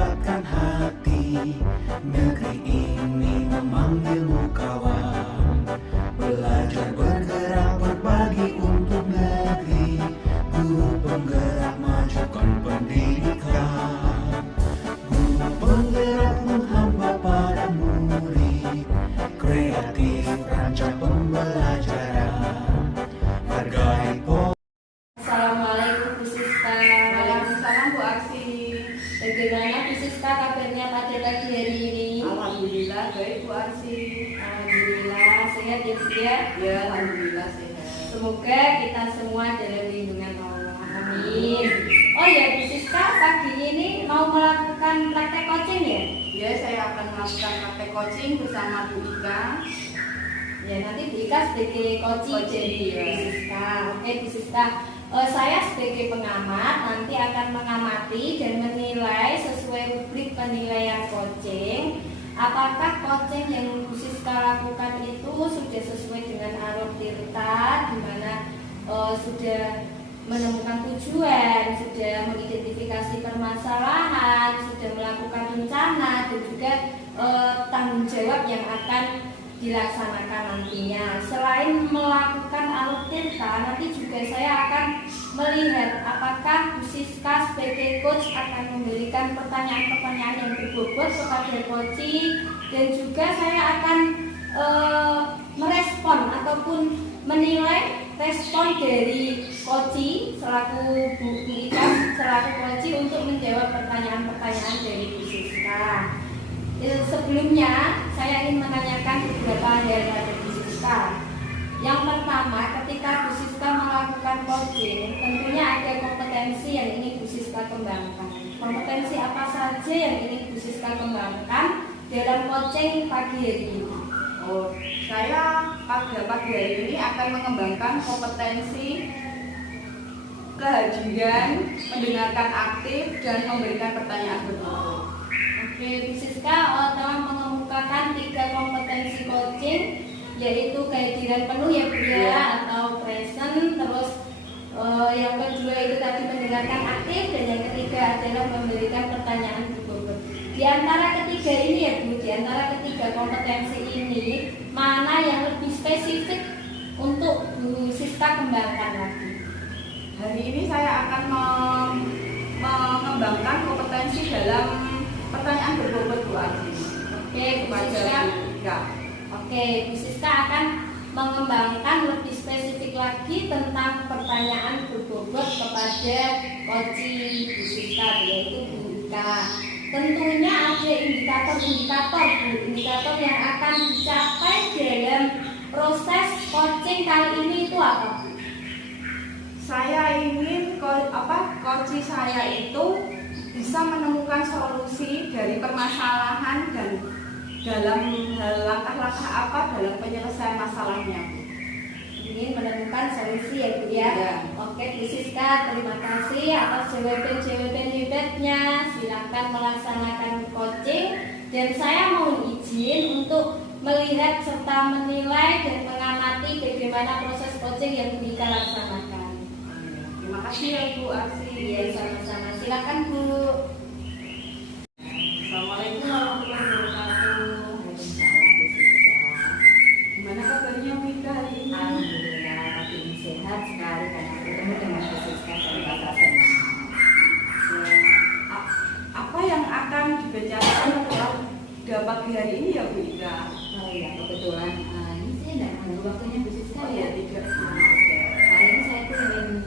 kuatkan hati. Negeri ini memanggilmu kawan, belajar bergerak berbagi untuk negeri. Guru penggerak majukan pendidikan, guru penggerak menghamba para murid, kreatif rancang pembelajaran, hargai Assalamualaikum Bu Siska. Waalaikumsalam Bu Aksi. Bagaimana Bu Siska kabarnya pada pagi hari ini? Alhamdulillah baik Bu Aksi. Alhamdulillah sehat ya Bu ya? Ya alhamdulillah sehat. Semoga kita semua dalam lindungan Allah. Amin. Oh ya Bu Siska, pagi ini mau melakukan praktek coaching ya? Ya saya akan melakukan praktek coaching bersama Bu Ika. Ya nanti Bu Ika sebagai coaching jadi ya. Bu Siska. Oke Bu Siska. Saya sebagai pengamat nanti akan mengamati dan menilai sesuai rubrik penilaian coaching. Apakah coaching yang Bu Siska lakukan itu sudah sesuai dengan Arop Tirta, di mana sudah menemukan tujuan, sudah mengidentifikasi permasalahan, sudah melakukan rencana dan juga tanggung jawab yang akan dilaksanakan nantinya. Selain melakukan Arop Tirta, nanti juga saya akan melihat apakah Bu Siska sebagai coach akan memberikan pertanyaan-pertanyaan yang berbobot kepada coaching, dan juga saya akan merespon ataupun menilai respon dari coaching selaku Bu Ika selaku coaching untuk menjawab pertanyaan-pertanyaan dari Bu Siska. Sebelumnya saya ingin menanyakan beberapa hal dari Bu Siska. Yang pertama, ketika Bu Siska melakukan coaching, tentunya ada kompetensi yang ingin Bu Siska kembangkan. Kompetensi apa saja yang ingin Bu Siska kembangkan dalam coaching pagi hari ini? Oh, saya pada pagi hari ini akan mengembangkan kompetensi kehadiran, mendengarkan aktif dan memberikan pertanyaan berbobot. Oke, Bu Siska telah mengemukakan 3 kompetensi coaching, yaitu kehadiran penuh ya Bu ya, atau present, terus yang kedua itu tadi mendengarkan aktif, dan yang ketiga adalah memberikan pertanyaan berbobot. Di antara ketiga ini ya Bu, di antara ketiga kompetensi ini, mana yang lebih spesifik untuk Bu Siska kembangkan lagi? Hari ini saya akan mengembangkan kompetensi dalam pertanyaan berbobot Bu Aksi. Oke, Bu Kepada Siska. Bu Ika. Oke, Bu Siska akan mengembangkan lebih spesifik lagi tentang pertanyaan berbobot kepada coaching Bu Siska, yaitu Bu Ika. Tentunya ada indikator-indikator Bu, indikator yang akan dicapai dalam proses coaching kali ini itu apa Bu? Saya ingin coaching saya itu bisa menemukan solusi dari permasalahan dan dalam langkah-langkah apa dalam penyelesaian masalahnya. Ingin menemukan solusi ya Bu ya. Ya. Oke Bu Siska, terima kasih atas jawaban-jawaban hebatnya. Silakan melaksanakan coaching, dan saya mohon izin untuk melihat serta menilai dan mengamati bagaimana proses coaching yang Bu Ika laksanakan. Terima kasih ya Bu Aksi. Iya, sama-sama. Silakan Bu. Assalamualaikum warahmatullahi wabarakatuh. Waalaikumsalam Bu Siska. Gimana kabarnya Bu Ika hari ini? Alhamdulillah pagi ini sehat sekali karena bertemu dengan Bu Siska dan Bapak senang. Apa yang akan dibicarakan pada pagi hari ini ya Bu Ika? Oh iya, kebetulan ini saya tidak menunggu waktunya Bu Siska ya. Tidak. Oke. Hari ini saya tuh ingin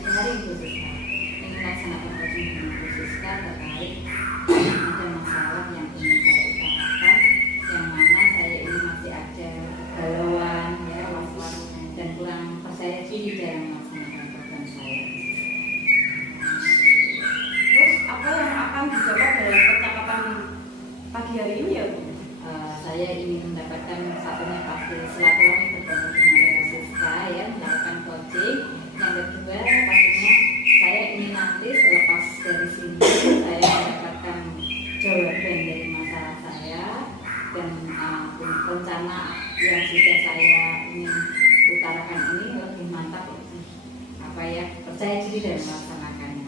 sharing Bu Siska, ingin melaksanakan coaching dengan Bu Siska terkait ada masalah yang ingin saya utarakan, yang mana saya ini masih ada kegalauan, ya, was-was dan kurang percaya diri dalam melaksanakan program saya. Terus apa yang akan dijawab dalam percakapan pagi hari ini ya Bu? Saya ingin mendapatkan satunya pasti silaturahmi bertemu dengan Bu Siska ya, melakukan coaching. Yang kedua pastinya saya ingin nanti selepas dari sini saya mendapatkan jawaban dari masalah saya, dan rencana yang sudah saya ingin utarakan ini lebih mantap, lebih percaya diri dan melaksanakannya.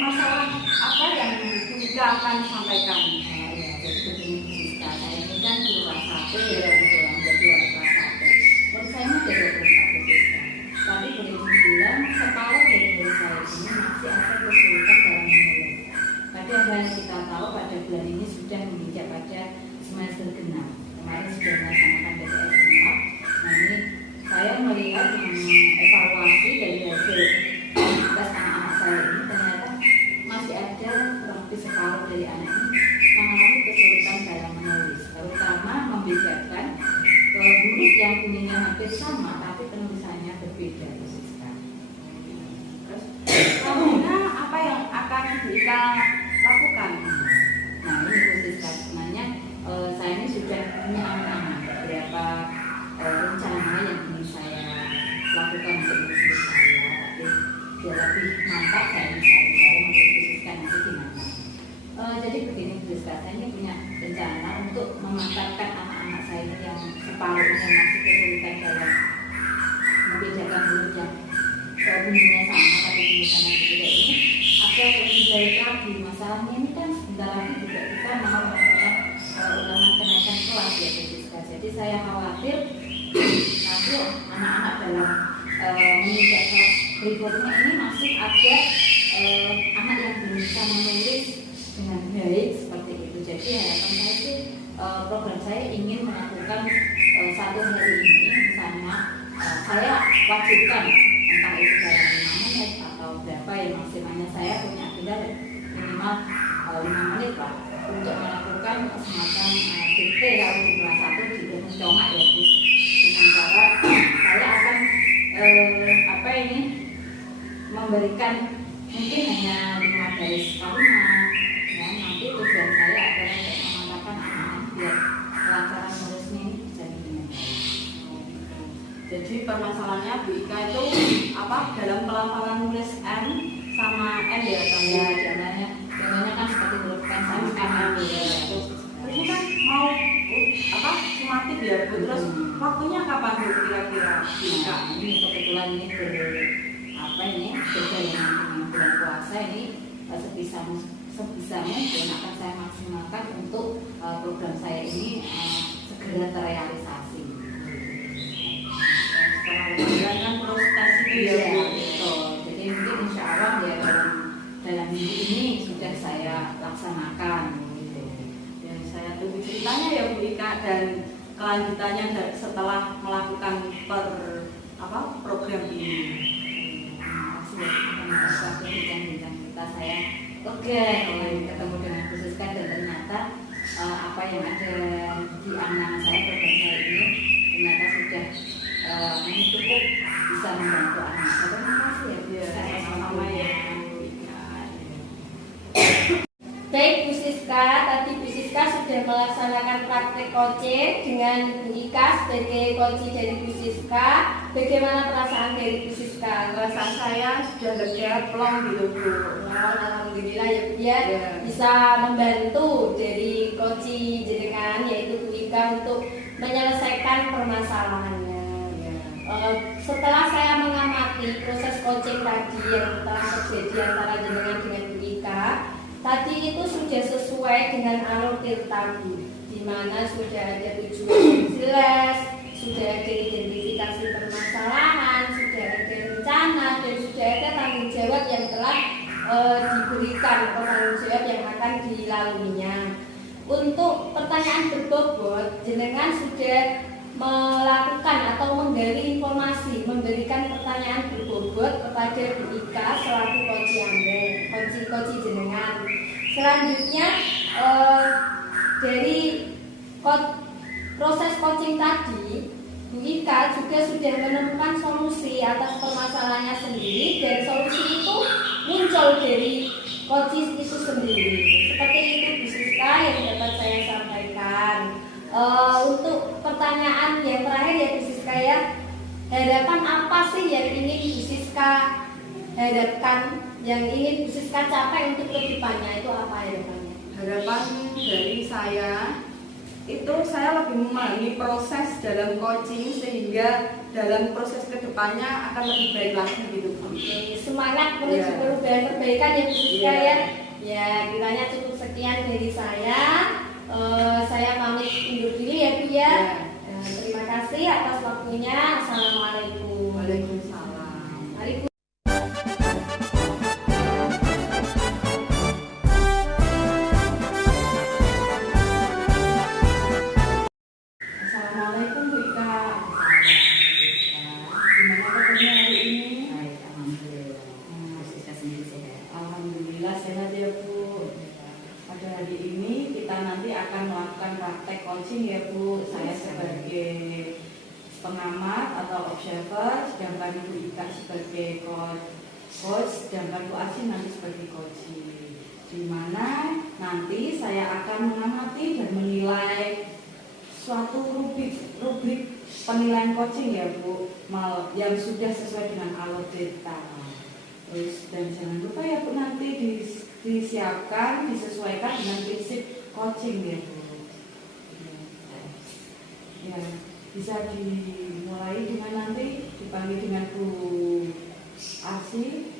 masalah apa yang kita akan sampaikan? Ya, jadi begini Bu Siska, saya ini kan di kelas 1 ya, kebetulan jadi wali kelas 1. Menurut saya ini udah 24 Bu Siska. Tapi boleh dibilang separuh dari murid saya ini masih ada kesulitan dalam menulis. Padahal yang kita tahu pada bulan ini sudah menginjak pada semester genap. Kemarin sudah melaksanakan BTS genap. Nah ini saya melihat evaluasi dari hasil tes anak-anak saya ini ternyata masih ada kurang lebih separuh dari anak ini mengalami kesulitan dalam menulis, terutama membedakan huruf yang bunyinya hampir sama tapi penulisannya berbeda. Terus selanjutnya apa yang akan kita lakukan? Nah ini khusus sebenarnya saya ini sudah punya anak-anak beberapa rencana yang ingin saya lakukan untuk menulis saya, tapi biar lebih mantap saya mengkhususkan nanti gimana. Jadi begini Bu Siska, saya ini punya rencana untuk memantapkan anak-anak saya ini yang separuhnya masih kesulitan dalam membedakan huruf yang bunyinya sama tapi tulisannya berbeda ini agar lebih baik lagi. Masalahnya ini kan sebentar lagi juga kita mau melakukan ulangan kenaikan kelas ya Bu Siska. Jadi saya khawatir nanti anak-anak dalam menginjak kelas berikutnya ini masih ada anak yang belum bisa menulis dengan baik seperti itu. Jadi harapan saya sih program saya ingin melakukan satu hari ini misalnya saya wajibkan entah itu dalam 5 menit atau berapa ya maksimalnya saya punya agenda minimal 5 menit lah untuk melakukan semacam dikte kalau di kelas 1 juga mencoba ya Bu, dengan cara saya akan memberikan mungkin hanya 5 garis kalimat ya, nanti tujuan saya adalah untuk memantapkan anak-anak biar kelancaran menulisnya ini bisa dengan baik. Jadi permasalahannya Bu Ika itu apa dalam pelafalan nulis M sama N ya Kang? Ya, jamanya kan seperti huruf N sama M ya. Terus ini kan mau apa sumatif ya Bu. Terus waktunya kapan Bu kira-kira Bu Ika? Nah, ini kebetulan ini beda dengan bulan puasa ini sebisa mungkin akan saya maksimalkan untuk program saya ini segera terrealisasi. Setelah lebaran kan proses itu ya Bu. Betul. Jadi mungkin insya Allah ya dalam minggu ini sudah saya laksanakan. Gitu. Dan saya tunggu ceritanya ya Bu Ika dan kelanjutannya setelah melakukan program ini. Suatu bincang-bincang kita saya lega ketemu dengan Bu Siska dan ternyata apa yang ada di anak saya program saya ini ternyata sudah ini cukup bisa membantu anak saya. Terima kasih ya Bu Siska. Sama-sama ya. Baik Bu Siska, tadi Bu Siska sudah melaksanakan praktek coaching dengan Bu Ika sebagai coach dari Bu Siska. Bagaimana perasaan dari Bu Siska? Perasaan saya sudah lega plong gitu Bu. Alhamdulillah ya Bu ya, bisa membantu dari coach jenengan yaitu Bu Ika untuk menyelesaikan permasalahannya. Setelah saya mengamati proses coaching tadi yang telah terjadi antara jenengan dengan Bu Ika, tadi itu sudah sesuai dengan alur tadi, di mana sudah ada tujuan yang jelas, sudah ada identifikasi permasalahan, sudah ada rencana, dan sudah ada tanggung jawab yang telah diberikan atau tanggung jawab yang akan dilaluinya. Untuk pertanyaan berbobot, jenengan sudah melakukan atau menggali informasi, memberikan pertanyaan berbobot kepada Bu Ika selaku coach Anda, coach jenengan. Selanjutnya dari proses coaching tadi, Bu Ika juga sudah menemukan solusi atas permasalahannya sendiri dan solusi itu muncul dari coach itu sendiri. Seperti itu Bu Siska yang dapat saya sampaikan. Untuk pertanyaan yang terakhir ya Bu Siska ya, harapan apa sih yang ingin Bu Siska harapkan, yang ingin Bu Siska capai untuk kedepannya itu apa harapannya? Harapan dari saya itu saya lebih memahami proses dalam coaching sehingga dalam proses kedepannya akan lebih baik lagi gitu Bu. Semangat menuju perubahan perbaikan ya Bu Siska ya. Ya, kiranya cukup sekian dari saya. Saya pamit undur diri ya Bu ya. Terima kasih atas waktunya. Assalamualaikum. Waalaikumsalam. Mari Bu. Assalamualaikum Bu Ika. Gimana kabarnya hari ini? Baik, alhamdulillah. Bu Siska sendiri sehat. Alhamdulillah sehat ya Bu. Pada hari ini kita nanti akan melakukan praktek coaching ya Bu. Saya sebagai pengamat atau observer, sedangkan Bu Ika sebagai coach, sedangkan Bu Asin nanti sebagai coaching. Di mana nanti saya akan mengamati dan menilai suatu rubrik penilaian coaching ya Bu, yang sudah sesuai dengan alur data. Terus dan jangan lupa ya Bu, nanti disiapkan, disesuaikan dengan prinsip coaching ya Bu. Ya, bisa dimulai dengan nanti dipanggil dengan Bu Asi.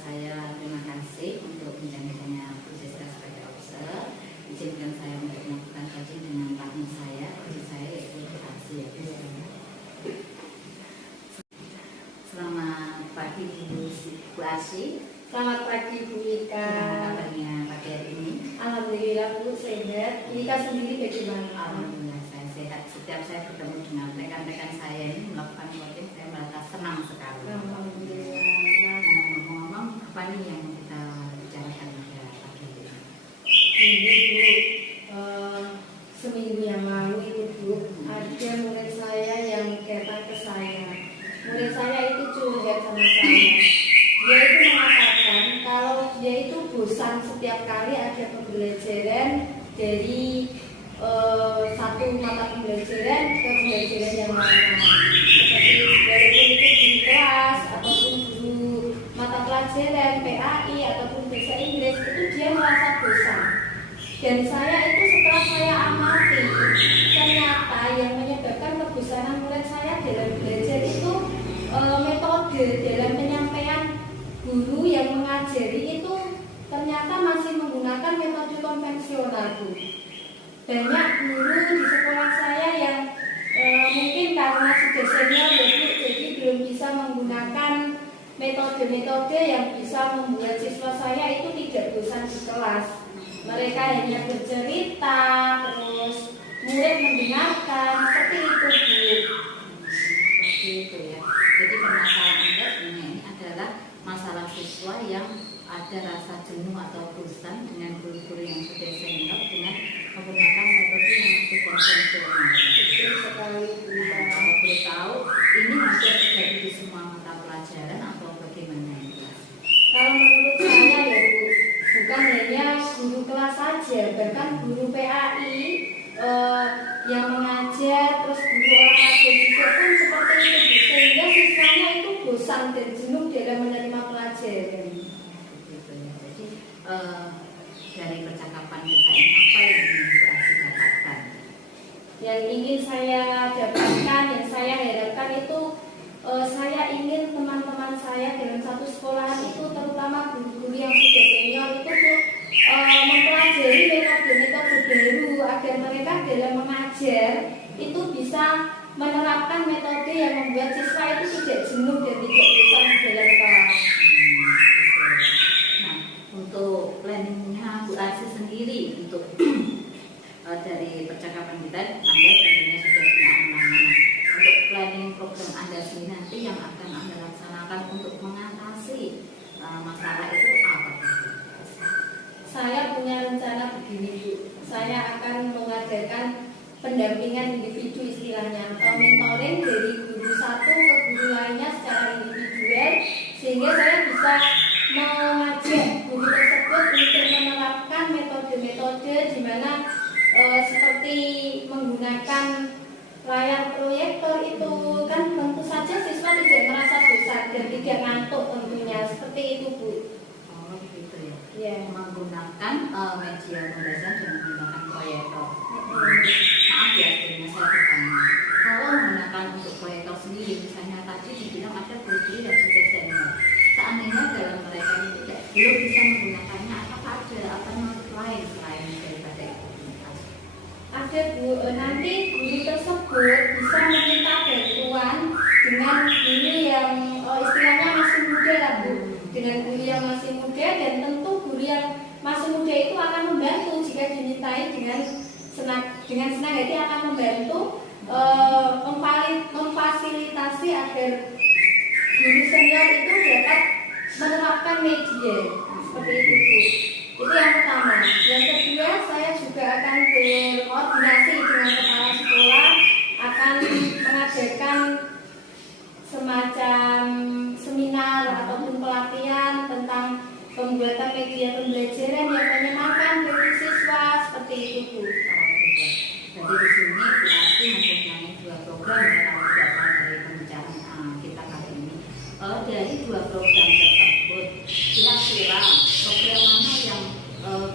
Saya terima kasih untuk penjelasannya Bu Siska sebagai observer. Izinkan saya untuk melakukan coaching dengan partner saya, yaitu Bu Asi ya. Selamat pagi Bu Asi. Selamat pagi Bu Ika. Kabarnya pagi hari ini? Alhamdulillah Bu sehat. Bu Ika sendiri bagaimana? Alhamdulillah saya sehat. Setiap saya bertemu dengan rekan-rekan saya ini melakukan coaching, saya merasa senang sekali. Alhamdulillah. Ngomong-ngomong, apa nih yang kita bicarakan pada pagi ini? Ini Bu, seminggu yang lalu itu Bu, ada murid saya yang datang ke saya. Murid saya itu curhat sama saya. Dia itu mengatakan kalau dia itu bosan setiap kali ada pembelajaran dari satu mata pembelajaran ke pembelajaran yang lain. Seperti walaupun itu di kelas ataupun guru mata pelajaran PAI ataupun bahasa Inggris, itu dia merasa bosan. Dan saya itu setelah saya amati, ternyata yang menyebabkan kebosanan murid saya dalam belajar itu metode dalam penyampaian guru yang mengajari itu ternyata masih menggunakan metode konvensional Bu. Banyak guru di sekolah saya yang mungkin karena sudah senior ya Bu, jadi belum bisa menggunakan metode-metode yang bisa membuat siswa saya itu tidak bosan di kelas. Mereka hanya bercerita, terus murid mendengarkan, seperti itu Bu. Seperti itu ya. Jadi permasalahan Anda sebenarnya ini adalah masalah siswa yang ada rasa jenuh atau bosan dengan guru-guru yang sudah senior dengan menggunakan metode yang masih konvensional. Betul sekali Bu. Kalau boleh tahu, ini hampir terjadi di semua mata pelajaran atau bagaimana ini? Kalau menurut saya ya Bu, bukan hanya guru kelas saja, bahkan guru PAI yang mengajar, terus guru olahraga juga pun seperti itu Bu. Sehingga siswanya itu bosan dan jenuh dalam menerima pelajaran. Begitu ya. Jadi dari percakapan kita ini apa yang ingin Bu Asi dapatkan? Yang ingin saya dapatkan, yang saya harapkan itu saya ingin teman-teman saya dalam satu sekolahan itu, terutama guru-guru yang sudah senior itu mempelajari metode-metode baru agar mereka dalam mengajar itu bisa menerapkan metode yang membuat siswa itu tidak jenuh dan tidak bosan dalam kelas. Nah, untuk planningnya Bu Asi sendiri untuk dari percakapan kita, Anda sebenarnya sudah punya amanah. Untuk planning program Anda sendiri nanti yang akan Anda laksanakan untuk mengatasi masalah itu apa? Saya punya rencana begini Bu, saya akan mengadakan pendampingan individu istilahnya atau mentoring dari guru satu ke guru lainnya secara individual, sehingga saya bisa mengajak guru tersebut untuk menerapkan metode-metode di mana seperti menggunakan layar proyektor itu kan tentu saja siswa tidak merasa bosan dan tidak ngantuk tentunya, seperti itu Bu. Oh gitu ya. Iya. menggunakan media pembelajaran dan menggunakan proyektor. Maaf ya, sebenarnya saya bertanya. Kalau menggunakan untuk proyektor sendiri, misalnya tadi dibilang ada guru dan juga senior. Seandainya dalam mereka ini belum bisa menggunakannya, apakah ada alternatif lain selain daripada itu? Ada Bu, nanti guru tersebut bisa meminta bantuan dengan guru yang istilahnya masih muda lah Bu. Dengan guru yang masih muda, dan tentu guru yang masih muda itu akan membantu jika dimintai dengan senang hati akan membantu memfasilitasi agar guru senior itu dapat menerapkan media seperti itu Bu. Itu yang pertama. Yang kedua, saya juga akan berkoordinasi dengan kepala sekolah, akan mengadakan semacam seminar ataupun pelatihan tentang pembuatan media pembelajaran yang menyenangkan bagi siswa, seperti itu Bu. Jadi di sini berarti mempunyai dua program ya, kalau tidak salah dari pembicaraan kita kali ini. Dari dua program tersebut, kira-kira program mana yang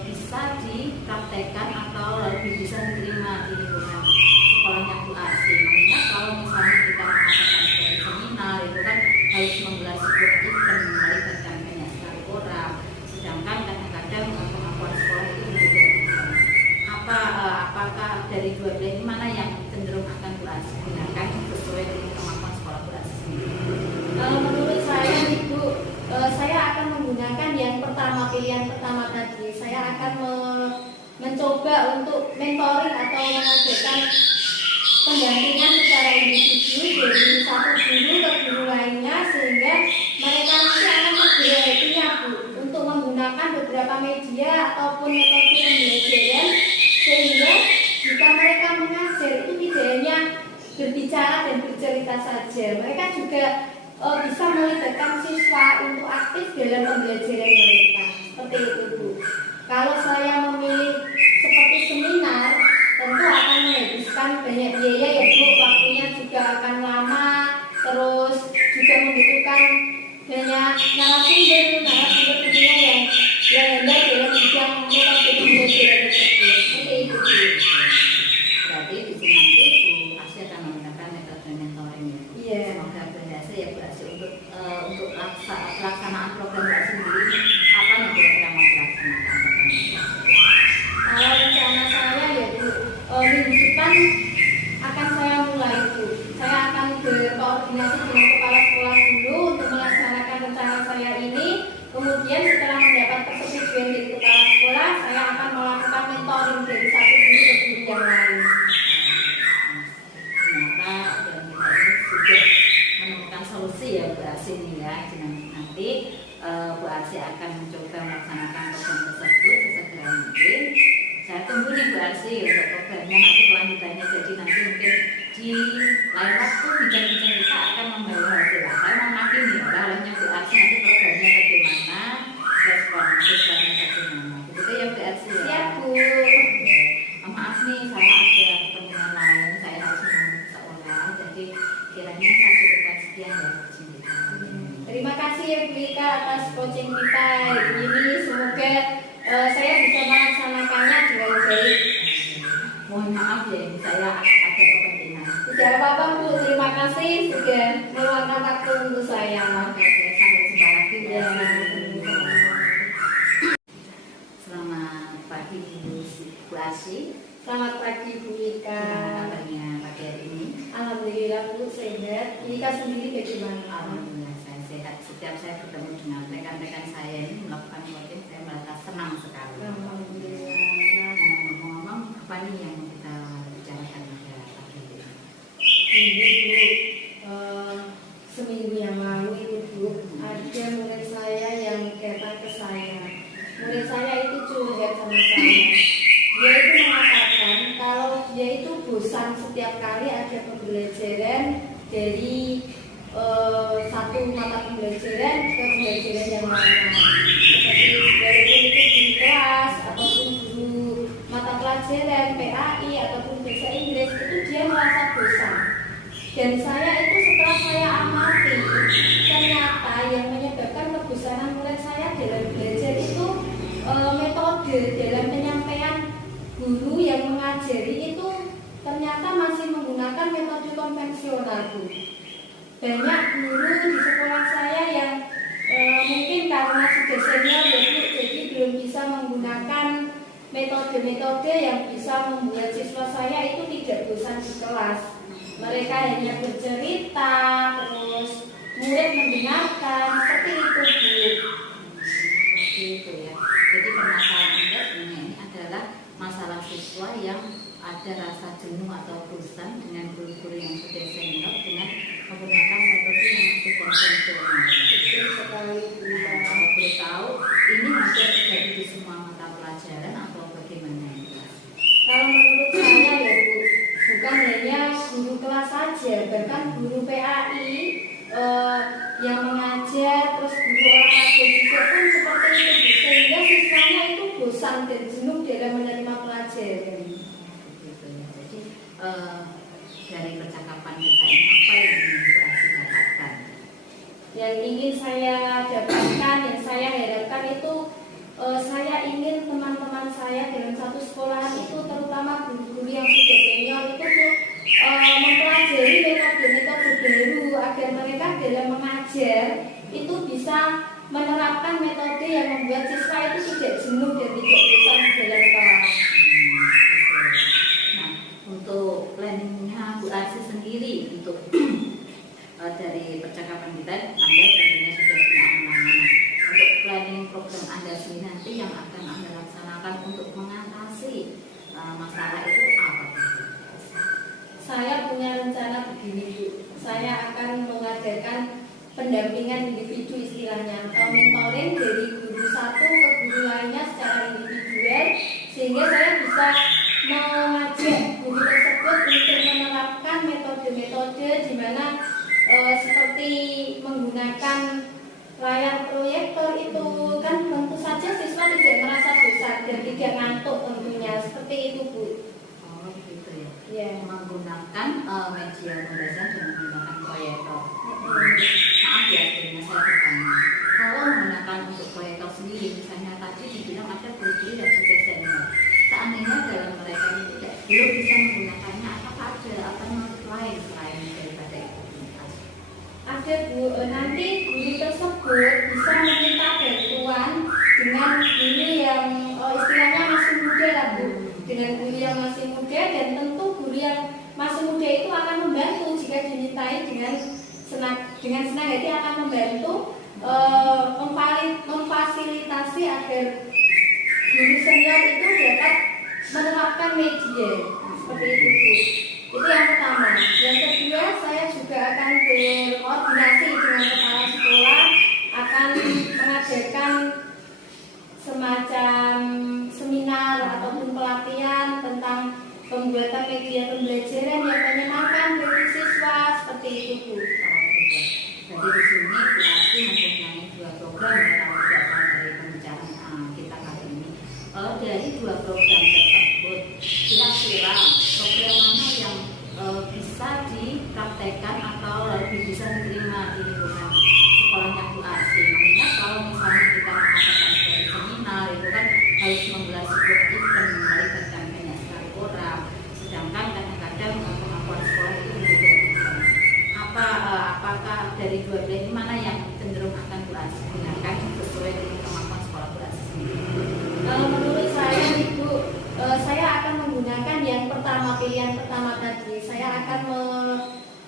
bisa dipraktekkan atau lebih bisa diterima di lingkungan sekolahnya Bu Arsi? Mengingat kalau misalnya kita mengadakan sebuah seminar itu kan harus menggelar sebuah event melibatkan banyak sekali orang, sedangkan kadang-kadang kemampuan sekolah itu berbeda. Apakah dari dua ini mana yang cenderung akan Bu Arsi gunakan sesuai dengan kemampuan sekolah Bu Arsi sendiri? Menurut saya Ibu, saya akan menggunakan yang pertama, pilihan pertama tadi. Saya akan mencoba untuk mentoring atau mengadakan pendampingan secara individu dari satu guru ke guru lainnya, sehingga mereka nanti akan terbiasa Bu untuk menggunakan beberapa media ataupun metode pembelajaran, sehingga jika mereka mengajar itu tidak hanya berbicara dan bercerita saja, mereka juga bisa melibatkan siswa untuk aktif dalam pembelajaran mereka. Seperti itu Bu. Kalau saya memilih seperti seminar, tentu akan menghabiskan banyak biaya ya Bu, waktunya juga akan lama, terus juga membutuhkan banyak narasumber tentunya yang hebat dalam bidang metode pembelajaran tersebut. Seperti itu Bu. Berarti di sini nanti Bu Arsi akan menggunakan metode mentoring. Iya. Semoga berhasil ya Bu Arsi untuk pelaksanaan program Bu Arsi sendiri. Apa yang kira-kira mau dilaksanakan? Kalau rencana saya ya Bu, minggu depan akan saya mulai Bu. Saya akan berkoordinasi dengan kepala sekolah dulu untuk melaksanakan rencana saya ini. Kemudian setelah mendapat persetujuan dari kepala sekolah, saya akan melakukan mentoring dari satu guru ke guru yang lain. Ternyata dan kita ini sudah menemukan solusi ya Bu Arsi ini ya. Nanti Bu Arsi akan mencoba melaksanakan program tersebut sesegera mungkin. Saya tunggu nih Bu Arsi untuk programnya nanti kelanjutannya. Jadi nanti mungkin di lain waktu bincang-bincang kita akan membawa hasil. Saya mau nanti nih olehnya Bu Arsi nanti programnya bagaimana, respon siswanya bagaimana. Begitu ya Bu Arsi ya. Siap Bu. Maaf nih saya ada kepentingan lain, saya harus menemui seseorang. Jadi kiranya saya cukupkan sekian ya coaching kita. Terima kasih ya Bu Ika atas coaching kita ini. Semoga saya bisa melaksanakannya dengan baik. Mohon maaf ya, saya ada kepentingan. Tidak apa-apa Bu, terima kasih sudah meluangkan waktu untuk saya. Oke, sampai jumpa lagi Ya. Selamat pagi Bu Arsi. Selamat pagi Bu Ika. Gimana kabarnya pagi hari ini? Alhamdulillah Bu sehat. Bu Ika sendiri bagaimana? Alhamdulillah saya sehat. Setiap saya bertemu dengan rekan-rekan saya ini melakukan coaching, saya merasa senang sekali. Alhamdulillah. Ngomong-ngomong, apa nih yang kita bicarakan pada pagi ini? Ini Bu, seminggu yang lalu itu Bu, ada murid saya yang datang ke saya. Murid saya itu curhat sama saya. Dia itu mengatakan kalau dia itu bosan setiap kali ada pembelajaran dari satu mata pembelajaran ke pembelajaran yang lainnya. Seperti walaupun itu di kelas ataupun guru mata pelajaran PAI ataupun bahasa Inggris, itu dia merasa bosan. Dan saya itu setelah saya amati, ternyata yang menyebabkan kebosanan murid saya dalam belajar itu semua, Bu. Banyak guru di sekolah saya yang mungkin karena sudah senior ya Bu, jadi belum bisa menggunakan metode-metode yang bisa membuat siswa saya itu tidak bosan di kelas. Mereka hanya bercerita, terus murid mendengarkan, seperti itu Bu. Seperti itu ya. Jadi permasalahan Anda sebenarnya ini adalah masalah siswa yang ada rasa jenuh atau bosan dengan guru-guru yang sudah senior dengan menggunakan metode yang masih konvensional. Betul sekali Bu. Kalau boleh tahu, ini hampir terjadi di semua mata pelajaran atau bagaimana? Kalau menurut saya ya Bu, bukan hanya guru kelas saja, bahkan guru PAI yang mengajar, terus guru olahraga juga pun seperti itu Bu, sehingga siswanya itu bosan dan jenuh dalam menerima pelajaran. Begitu ya. Jadi dari percakapan kita ini apa yang ingin Bu Asih dapatkan? Yang ingin saya dapatkan, yang saya harapkan itu saya ingin teman-teman saya dalam satu sekolahan itu, terutama guru-guru yang sudah senior itu tuh mempelajari metode-metode baru agar mereka dalam mengajar itu bisa menerapkan metode yang membuat siswa itu tidak jenuh dan tidak bosan dalam kelas. Nah, untuk planningnya Bu Asih sendiri untuk dari percakapan kita, Anda tentunya sudah punya amanah. Untuk planning program Anda sendiri nanti yang akan Anda laksanakan untuk mengatasi masalah itu apa? Saya punya rencana begini Bu, saya akan mengadakan pendampingan individu istilahnya atau mentoring dari guru satu ke guru lainnya secara individual, sehingga saya bisa mengajak guru tersebut untuk menerapkan metode-metode di mana seperti menggunakan layar proyektor itu kan tentu saja siswa tidak merasa bosan dan tidak ngantuk tentunya, seperti itu Bu. Oh gitu ya. Ya. Menggunakan media pembelajaran dengan menggunakan proyektor. Maaf ya, sebenarnya saya bertanya. Kalau menggunakan untuk proyektor sendiri, misalnya tadi dibilang ada guru-guru yang sudah senior. Seandainya dalam mereka ini belum bisa menggunakannya, apakah ada alternatif lain selain daripada itu? Ada Bu, nanti guru tersebut bisa meminta bantuan dengan guru yang istilahnya masih muda lah Bu, dengan guru yang masih muda, dan tentu guru yang masih muda itu akan membantu jika dimintai dengan senang hati akan membantu memfasilitasi agar guru senior itu dapat menerapkan media seperti itu Bu. Itu yang pertama. Yang kedua, saya juga akan berkoordinasi dengan kepala sekolah, akan mengadakan semacam seminar ataupun pelatihan tentang pembuatan media pembelajaran yang menyenangkan bagi siswa, seperti itu Bu. Jadi di sini Bu Asih mempunyai dua program ya, kalau tidak salah dari pembicaraan kita kali ini. Dari dua program tersebut, kira-kira program mana yang bisa dipraktekkan atau lebih bisa diterima di lingkungan sekolahnya Bu Asih? Mengingat kalau misalnya kita mengadakan sebuah seminar itu kan harus menggelar sebuah event melibatkan banyak sekali orang, sedangkan kadang-kadang kemampuan sekolah itu berbeda. Apakah dari dua belah ini mana yang cenderung akan Bu Asih gunakan sesuai dengan kemampuan sekolah Bu Asih sendiri? Menurut saya Ibu, saya akan menggunakan yang pertama, pilihan pertama tadi. Saya akan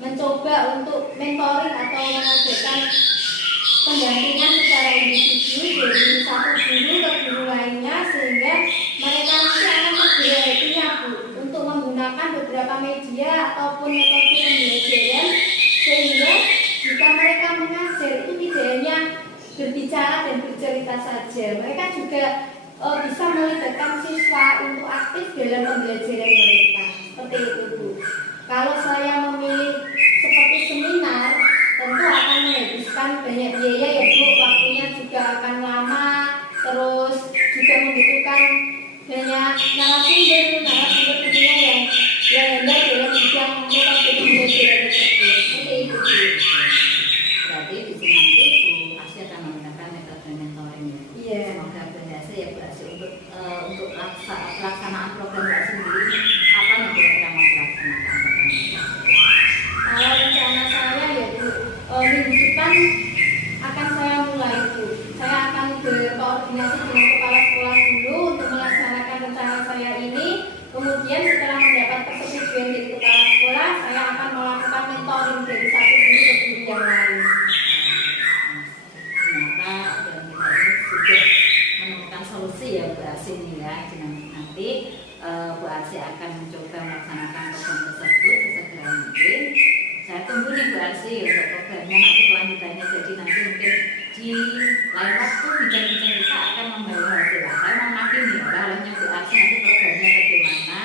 mencoba untuk mentoring atau mengadakan pendampingan secara individu dari satu guru ke guru lainnya, sehingga mereka nanti akan terbiasa Bu untuk menggunakan beberapa media ataupun metode pembelajaran, sehingga jika mereka mengajar itu tidak hanya berbicara dan bercerita saja, mereka juga bisa melibatkan siswa untuk aktif dalam pembelajaran mereka, seperti itu Bu. Kalau saya memilih seperti seminar, tentu akan menghabiskan banyak biaya ya Bu, waktunya juga akan lama, terus juga membutuhkan banyak narasumber tentunya yang handal dalam bidang metode pembelajaran tersebut, seperti itu Bu. Berarti di sini nanti Bu Asih akan menggunakan metode mentoring ya. Iya. Semoga berhasil ya Bu Asih untuk pelaksanaan program Bu Asih sendiri. Apa yang kira-kira mau dilaksanakan? Kalau depan akan saya mulai Bu. Saya akan berkoordinasi dengan kepala sekolah dulu untuk melaksanakan rencana saya ini. Kemudian setelah mendapat persetujuan dari kepala sekolah, saya akan melakukan mentoring dari satu guru ke guru yang lain. Ternyata dan kita ini sudah menemukan solusi ya Bu Arsi ini ya. Dengan nanti Bu Arsi akan mencoba melaksanakan program tersebut sesegera mungkin. Saya tunggu nih Bu Arsi untuk programnya nanti kelanjutannya. Jadi nanti mungkin di lain waktu bincang-bincang kita akan membawa hasil. Saya mau makin nih oleh Bu Arsi nanti programnya bagaimana,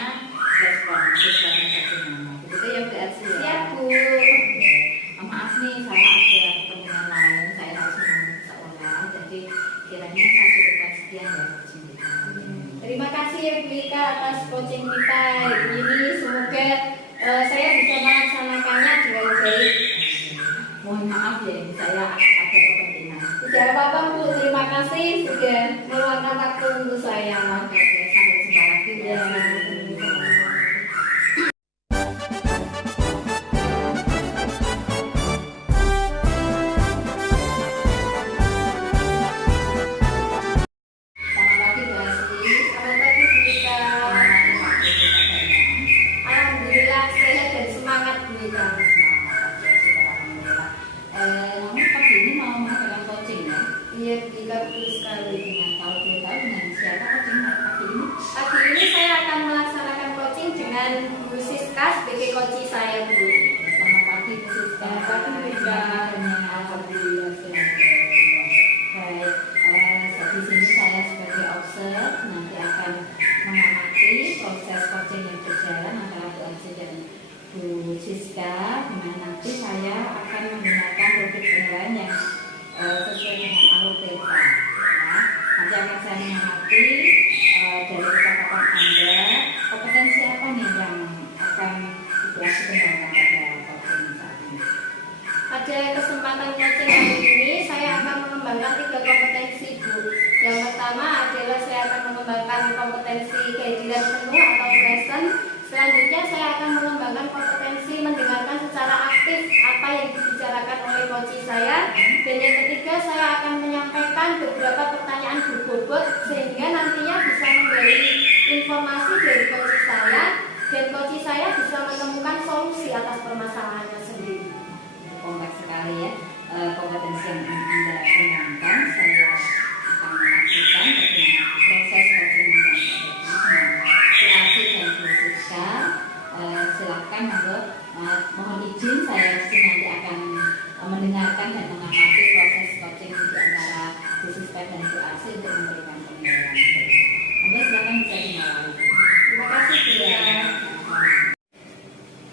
respon siswanya bagaimana. Begitu ya Bu Arsi ya. Siap Bu. Maaf nih saya ada kepentingan lain, saya harus menemui sekolah. Jadi kiranya saya cukupkan sekian ya coaching kita. Terima kasih ya Bu Ika atas coaching kita ini. Semoga saya bisa melaksanakannya dengan baik. Mohon maaf ya, saya ada kepentingan. Tidak apa-apa Bu, terima kasih sudah meluangkan waktu untuk saya. Oke, sampai jumpa lagi Bu. Ya, Selamat pagi Bu Arsi. selamat pagi Bu Ika. Alhamdulillah sehat dan semangat Bu Ika. Namun pagi ini mau mengadakan coaching ya. Iya Bu Ika, betul sekali. Dengan kalau boleh tahu dengan siapa coaching pagi ini? Pagi ini saya akan melaksanakan coaching dengan Bu Siska sebagai coach saya Bu. Selamat pagi Bu Siska. Selamat pagi, Bu Ika. Alhamdulillah sehat. Baik, di sini saya sebagai observer nanti akan mengamati proses coaching yang berjalan antara Bu Arsi dan Bu Siska. Dengan nanti saya akan menggunakan rubrik penilaian yang sesuai dengan alur beta. Ya. Nanti akan saya mengamati dari percakapan Anda, kompetensi apa nih yang akan Ibu Arsi kembangkan pada coaching saat ini. Pada kesempatan coaching kali ini saya akan mengembangkan 3 kompetensi Bu. Yang pertama adalah saya akan mengembangkan kompetensi kehadiran penuh atau present. Selanjutnya saya akan mengembangkan kompetensi mendengarkan secara aktif apa yang dibicarakan oleh coach saya. Dan yang ketiga saya akan menyampaikan beberapa pertanyaan berbobot sehingga nantinya bisa menggali informasi dari coach saya dan coach saya bisa menemukan solusi atas permasalahannya sendiri. Kompleks sekali ya kompetensi yang Anda kembangkan. Saya akan menyaksikan bagaimana proses coaching yang terjadi dengan Bu Arsi dan Bu Siska. Silakan mohon izin saya di sini nanti akan mendengarkan dan mengamati proses coaching di antara Bu Siska dan Bu Arsi untuk memberikan penilaian. Anda silakan bisa dimulai. Terima kasih Bu ya.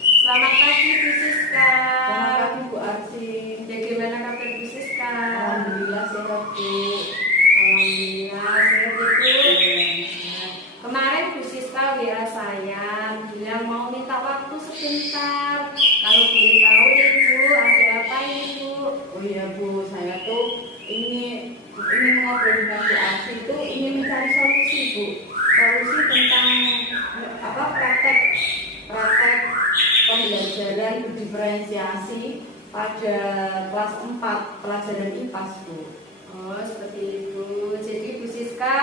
Selamat pagi Bu Siska. Selamat pagi Bu Arsi. Bagaimana kabar Bu Siska? Alhamdulillah sehat Bu. Alhamdulillah sehat ya Bu. Kemarin Bu Siska WA saya bilang mau minta waktu sebentar. Kalau boleh tahu nih Bu, ada apa ini Bu? Oh iya Bu, saya tuh ini mengobrol dengan Bu Arsi itu ingin mencari solusi Bu. Solusi tentang praktek pembelajaran diferensiasi pada kelas 4 pelajaran IPA Bu. Oh seperti itu. Jadi Bu Siska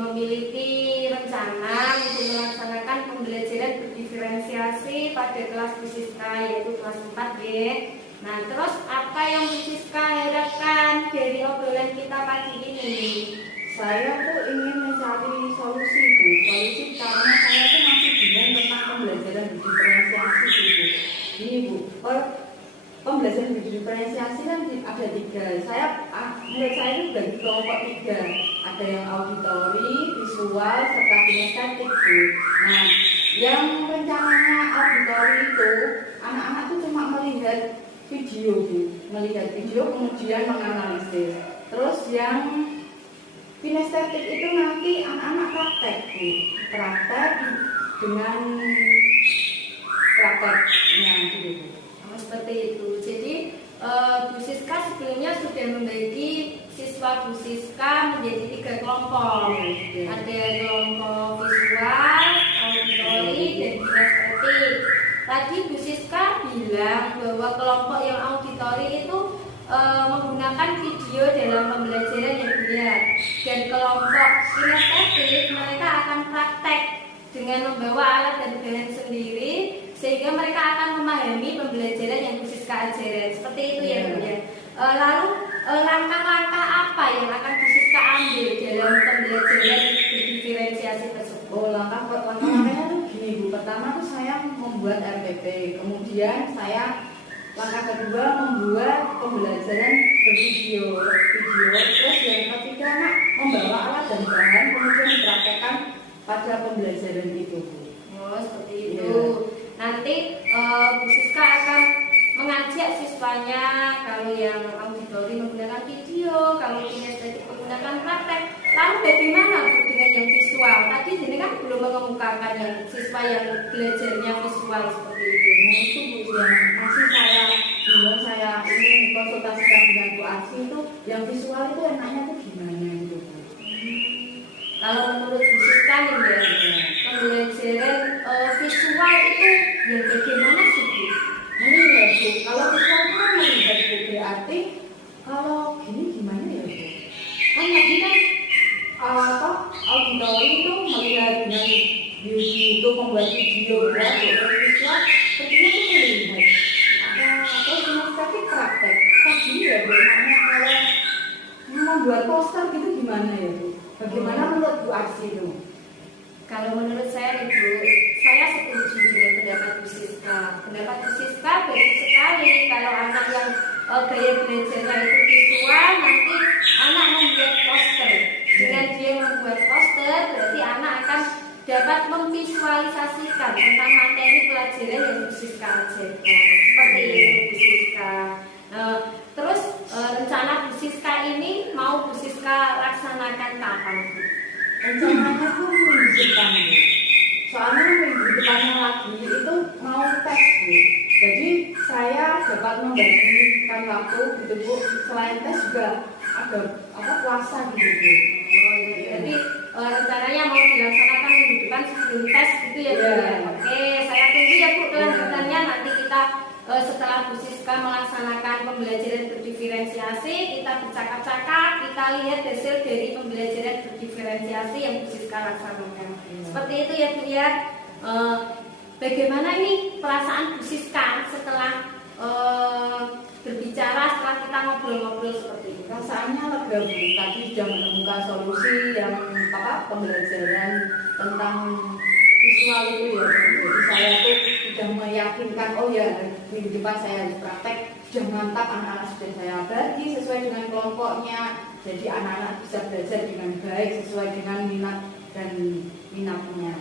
memiliki rencana untuk melaksanakan pembelajaran berdiferensiasi pada kelas Bu Siska yaitu kelas 4 ya. Nah terus apa yang Bu Siska harapkan dari obrolan kita pagi ini? Saya tuh ingin mencari solusi Bu. Solusi karena saya tuh masih bingung tentang pembelajaran diferensiasi Bu. Ini Bu, pembelajaran diferensiasi kan ada 3. Menurut saya itu bagi kelompok 3. Ada yang auditori, visual, serta kinestetik Bu. Nah, yang rencananya auditori itu anak-anak tuh cuma melihat video Bu, melihat video kemudian menganalisis. Terus yang kinestetik itu nanti anak-anak praktek Bu, praktek dengan prakteknya gitu Bu. Seperti itu. Jadi Bu Siska sebelumnya sudah membagi siswa Bu Siska menjadi 3 kelompok. Ada kelompok visual, auditori, dan kinestetik. Tadi Bu Siska bilang bahwa kelompok yang auditori itu menggunakan video dalam pembelajaran yang benar. Dan kelompok kinestetik mereka akan praktek dengan membawa alat dan bahan sendiri sehingga mereka akan memahami pembelajaran yang Bu Siska ajaran. Seperti itu ya Bu ya. Lalu langkah-langkah apa yang akan Bu Siska ambil dalam pembelajaran berdiferensiasi tersebut? Oh, langkah-langkahnya tuh gini Bu. Pertama tuh saya membuat RPP, kemudian saya langkah kedua membuat pembelajaran bervideo, terus yang ketiga membawa alat dan bahan kemudian dipraktekkan pada pembelajaran itu Bu. Oh, seperti itu. Nanti Bu Siska akan mengajak siswanya, kalau yang auditori menggunakan video, kalau kinestetik menggunakan praktek. Lalu bagaimana Bu dengan yang visual? Tadi ini kan belum mengemukakan yang siswa yang belajarnya visual seperti itu. Nah itu Bu, yang masih saya ini konsultasikan dengan Bu Arsi itu yang visual itu enaknya tuh gimana gitu Bu? Kalau menurut Bu Siska nih ya, pembelajaran visual itu yang bagaimana sih Bu? Ini ya Bu, kalau visual itu kan melihat Bu, berarti kalau gini gimana ya Bu? Kan tadi kan auditori itu melihat dengan itu membuat video ya Bu, kalau visual sepertinya itu melihat terus kinestetik praktek. Tadi ya Bu, makanya kalau membuat poster gitu gimana ya Bu? Bagaimana menurut Bu Arsi itu? Kalau menurut saya nih Bu, saya setuju dengan pendapat Bu Siska. Pendapat Bu Siska bagus sekali. Kalau anak yang gaya belajarnya itu visual, nanti anak membuat poster. Dengan dia membuat poster, berarti anak akan dapat memvisualisasikan tentang materi pelajaran yang Bu Siska ajarkan. Seperti itu Bu Siska. Terus rencana Bu Siska ini mau Bu Siska laksanakan kapan Bu? Rencananya tuh minggu depan Bu. Soalnya minggu depannya lagi itu mau tes Bu. Jadi saya dapat membagikan waktu gitu Bu. Selain tes juga ada puasa gitu Bu. Jadi rencananya mau dilaksanakan minggu depan sebelum tes gitu ya Bu ya. Oke, saya tunggu ya Bu kelanjutannya. Nanti kita setelah Bu Siska melaksanakan pembelajaran berdiferensiasi, kita bercakap-cakap, kita lihat hasil dari pembelajaran berdiferensiasi yang Bu Siska laksanakan. Seperti itu ya Bu ya. Bagaimana ini perasaan Bu Siska setelah berbicara, setelah kita ngobrol-ngobrol seperti ini? Rasanya lega Bu. Tadi sudah menemukan solusi yang pembelajaran tentang visual itu ya Bu. Jadi saya tuh sudah meyakinkan, oh ya minggu depan saya harus praktek. Sudah mantap, anak-anak sudah saya bagi sesuai dengan kelompoknya. Jadi anak-anak bisa belajar dengan baik sesuai dengan minat dan minatnya.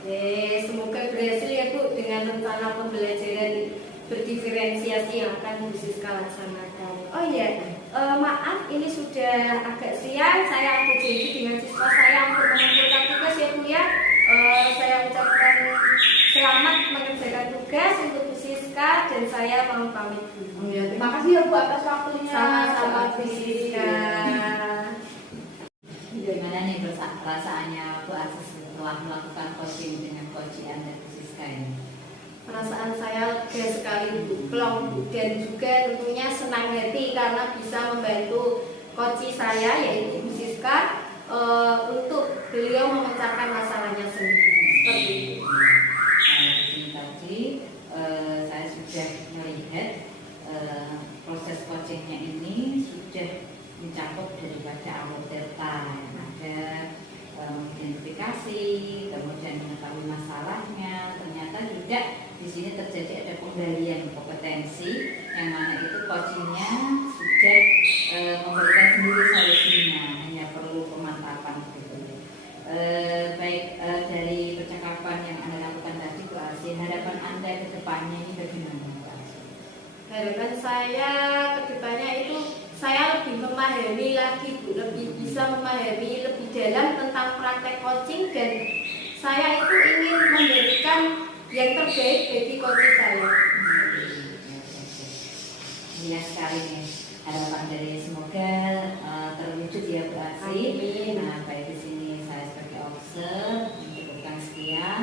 Oke, semoga berhasil ya Bu dengan rencana pembelajaran berdiferensiasi yang akan Bu Siska laksanakan. Oh iya, maaf ini sudah agak siang. Saya ada janji dengan siswa saya untuk mengumpulkan tugas ya Bu ya. Saya ucapkan selamat mengerjakan tugas untuk Bu Siska dan saya mau pamit dulu. Oh ya, terima kasih ya Bu atas waktunya. Sama-sama Bu Siska. Gimana nih perasaannya Bu Arsi setelah melakukan coaching dengan coach Anda Bu Siska ini? Perasaan saya lega sekali Bu, plong Bu, dan juga tentunya senang hati karena bisa membantu coach saya yaitu Bu Siska untuk beliau memecahkan masalahnya sendiri. Seperti itu. Tadi saya sudah melihat proses coachingnya ini sudah mencakup daripada awal data yang ada, identifikasi, kemudian mengetahui masalahnya. Ternyata juga di sini terjadi ada penggalian kompetensi yang mana itu coachingnya sudah memberikan sendiri solusinya, hanya perlu pemantapan gitu. Baik dari percakapan yang Anda lakukan tadi Bu Arsi, harapan Anda ke depannya ini bagaimana Bu Arsi? Harapan saya ke depannya itu saya lebih memahami lagi Bu, lebih bisa memahami lebih dalam tentang praktek coaching dan saya itu ingin memberikan yang terbaik bagi coach saya. Iya sekali nih harapan dari semoga terwujud ya Bu Arsi. Amin. Nah baik di sini saya sebagai obser mencukupkan sekian.